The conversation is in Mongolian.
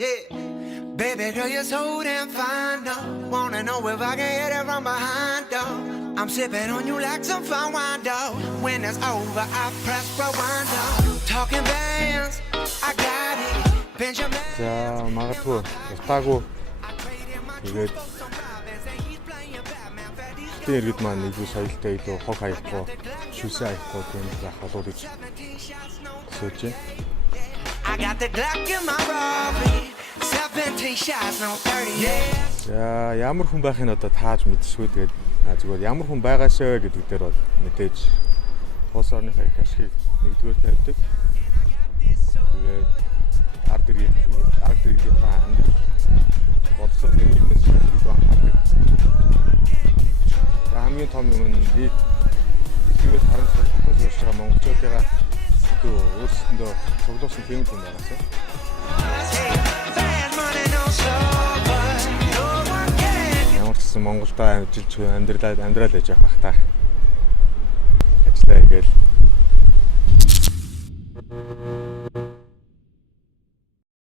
Yeah, baby girl, you're so damn fine, though. Wanna know if I can hit it from behind, though. I'm sipping on you like some fine wine, though. When it's over, I press rewind, though. Talking bands, I got it. Benjamin. За магадгүй утаагүй тэгээд тэр иргэд маань илүү соёлтой илүү хог хаяхгүй шүсээ хаяхгүй тийм байх болов гэж сөж байна. I got the Glock in my robbery. 17 shots, no 30. Yeah. За ямар хүн байхыг одоо тааж мэдсгүй тэгээд зүгээр ямар хүн байгаашаа гэдэг дээр бол мэдээж улс орныхаа их ашигыг нэгдүгээр тавьдаг. Тэгээд ард иргэдийн амьдрал боловсрол нэмэгдэж байгаа хэрэг. Хамгийн том юм нь би ихэнх харамсалтай хатаж явж байгаа монголчуудаа өөрсөндөө цуглуулсан тийм юм байгаасаа. Ямар ч гэсэн Монголд ажиллаж амьдрал байж явах бах та. Ажиллаа ингээл